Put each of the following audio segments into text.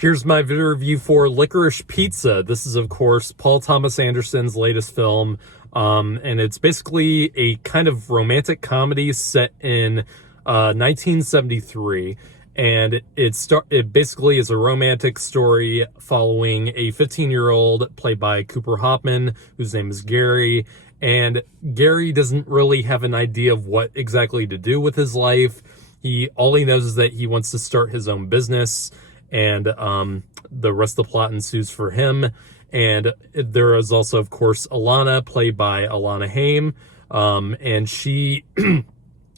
Here's my video review for Licorice Pizza. This is, of course, Paul Thomas Anderson's latest film, and it's basically a kind of romantic comedy set in 1973, and it basically is a romantic story following a 15-year-old played by Cooper Hoffman, whose name is Gary, and Gary doesn't really have an idea of what exactly to do with his life. All he knows is that he wants to start his own business, and the rest of the plot ensues for him. And there is also, of course, Alana, played by Alana Haim, and she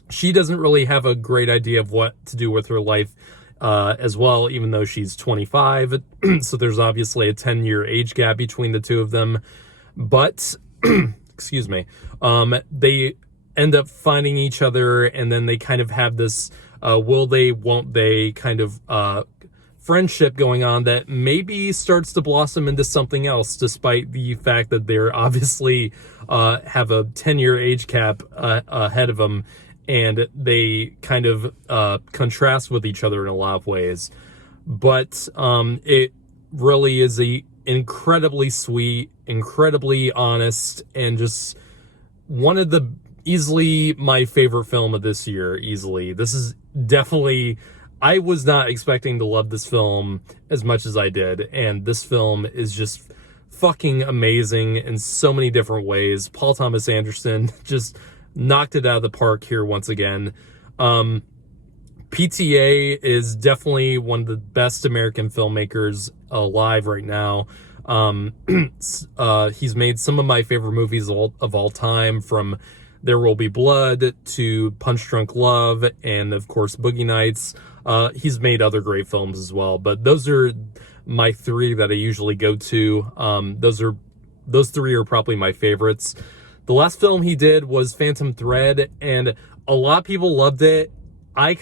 she doesn't really have a great idea of what to do with her life as well, even though she's 25. So there's obviously a 10-year age gap between the two of them. But excuse me, they end up finding each other, and then they kind of have this will they, won't they kind of friendship going on that maybe starts to blossom into something else, despite the fact that they're obviously have a 10-year age cap ahead of them, and they kind of contrast with each other in a lot of ways. But it really is a incredibly sweet, incredibly honest, and just one of the easily my favorite film of this year. Easily, this is definitely, I was not expecting to love this film as much as I did, and this film is just fucking amazing in so many different ways. Paul Thomas Anderson just knocked it out of the park here once again. PTA is definitely one of the best American filmmakers alive right now. He's made some of my favorite movies of all time, from There Will Be Blood to Punch Drunk Love, and of course Boogie Nights. He's made other great films as well, but those are my three that I usually go to. Those three are probably my favorites. The last film he did was Phantom Thread, and a lot of people loved it. I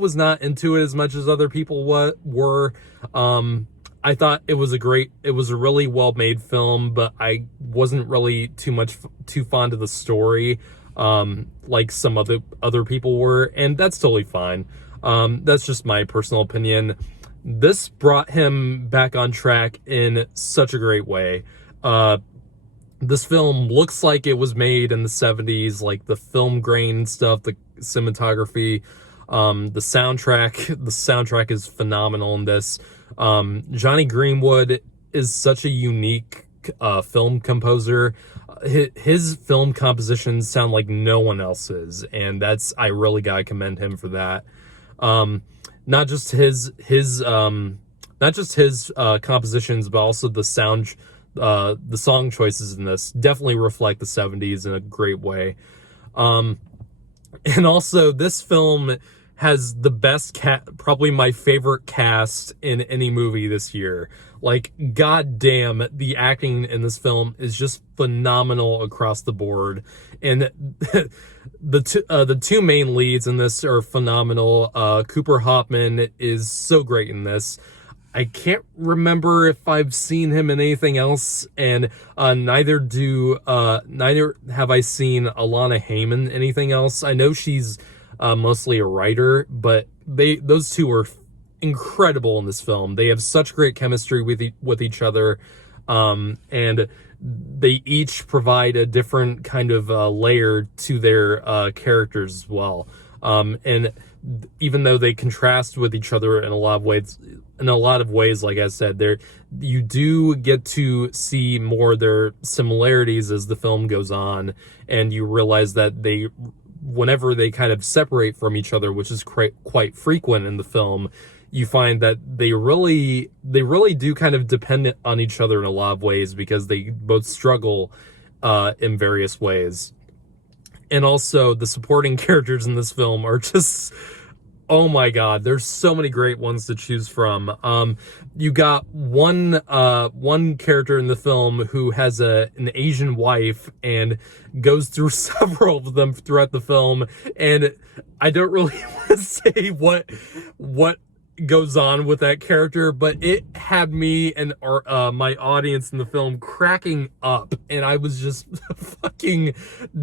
was not into it as much as other people were. I thought it was a really well-made film, but I wasn't really too fond of the story, like some other people were, and that's totally fine. That's just my personal opinion. This brought him back on track in such a great way. This film looks like it was made in the 70s, like the film grain stuff, the cinematography, the soundtrack is phenomenal in this. Johnny Greenwood is such a unique film composer. His film compositions sound like no one else's, and I really gotta commend him for that. Not just his compositions, but also the song choices in this definitely reflect the 70s in a great way. And also, this film has the best probably my favorite cast in any movie this year. Like, goddamn, the acting in this film is just phenomenal across the board. And the two main leads in this are phenomenal. Cooper Hoffman is so great in this. I can't remember if I've seen him in anything else, and neither have I seen Alana Haim in anything else. I know she's mostly a writer, but those two are incredible in this film. They have such great chemistry with each other, and they each provide a different kind of layer to their characters as well. And even though they contrast with each other in a lot of ways, like I said, you do get to see more of their similarities as the film goes on, and you realize that whenever they kind of separate from each other, which is quite frequent in the film, you find that they really do kind of depend on each other in a lot of ways, because they both struggle in various ways. And also, the supporting characters in this film are just, oh my god, there's so many great ones to choose from. You got one character in the film who has an Asian wife and goes through several of them throughout the film, and I don't really want to say what goes on with that character, but it had me and my audience in the film cracking up, and I was just fucking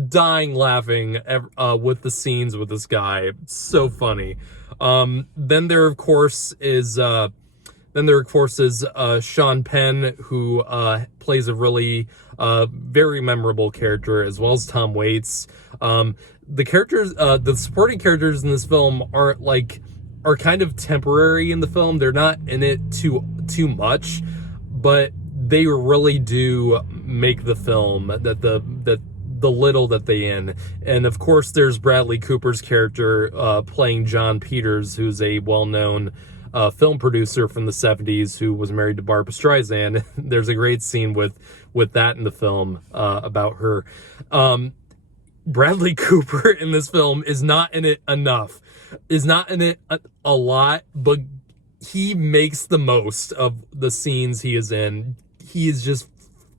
dying laughing with the scenes with this guy. It's so funny. Then there, of course, is Then there, of course, is Sean Penn, who plays a really very memorable character, as well as Tom Waits. The characters, the supporting characters in this film are kind of temporary in the film. They're not in it too much, but they really do make the film that the little that they in. And of course, there's Bradley Cooper's character playing John Peters, who's a well-known film producer from the 70s who was married to Barbra Streisand. There's a great scene with that in the film about her. Bradley Cooper in this film is not in it enough, is not in it a lot, but he makes the most of the scenes he is in. He is just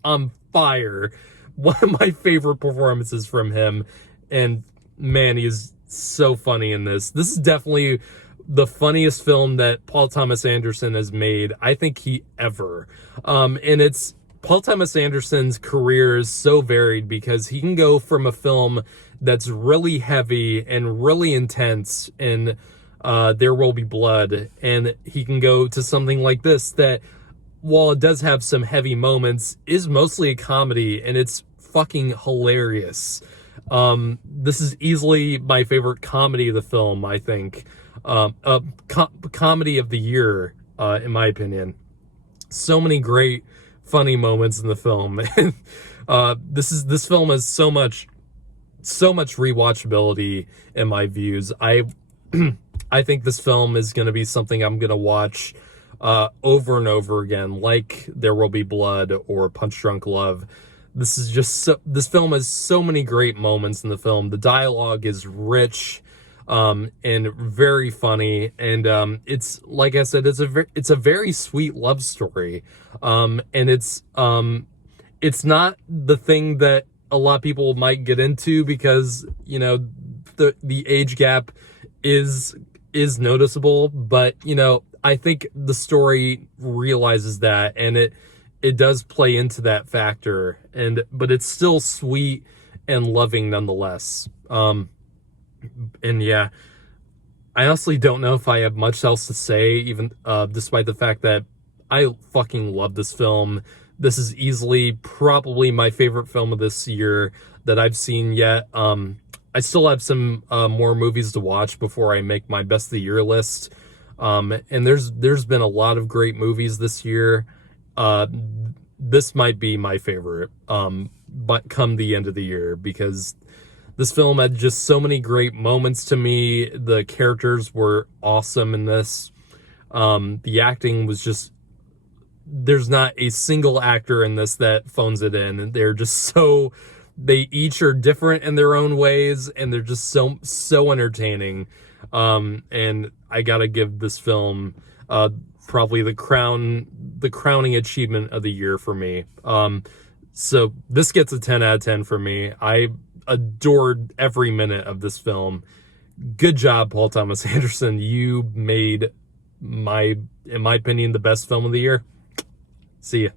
on fire. One of my favorite performances from him, and man, he is so funny in this. This is definitely the funniest film that Paul Thomas Anderson has made, I think, ever. And it's Paul Thomas Anderson's career is so varied because he can go from a film that's really heavy and really intense in There Will Be Blood, and he can go to something like this that, while it does have some heavy moments, is mostly a comedy, and it's fucking hilarious. This is easily my favorite comedy of the film, I think. Comedy of the year, in my opinion. So many great funny moments in the film. This film has so much rewatchability in my views. I think this film is going to be something I'm going to watch over and over again, like There Will Be Blood or Punch Drunk Love. This film has so many great moments in the film. The dialogue is rich and very funny, and it's, like I said, it's a very sweet love story, and it's not the thing that a lot of people might get into, because the age gap is noticeable, but I think the story realizes that, and it does play into that factor, but it's still sweet and loving nonetheless. And yeah, I honestly don't know if I have much else to say, even despite the fact that I fucking love this film. This is easily probably my favorite film of this year that I've seen yet. I still have some more movies to watch before I make my best of the year list. And there's been a lot of great movies this year. This might be my favorite, but come the end of the year, because this film had just so many great moments to me. The characters were awesome in this. The acting was just, there's not a single actor in this that phones it in, and they're just they each are different in their own ways, and they're just so entertaining. And I gotta give this film probably the crowning achievement of the year for me. So this gets a 10 out of 10 for me. I adored every minute of this film. Good job, Paul Thomas Anderson. You made in my opinion, the best film of the year. See ya.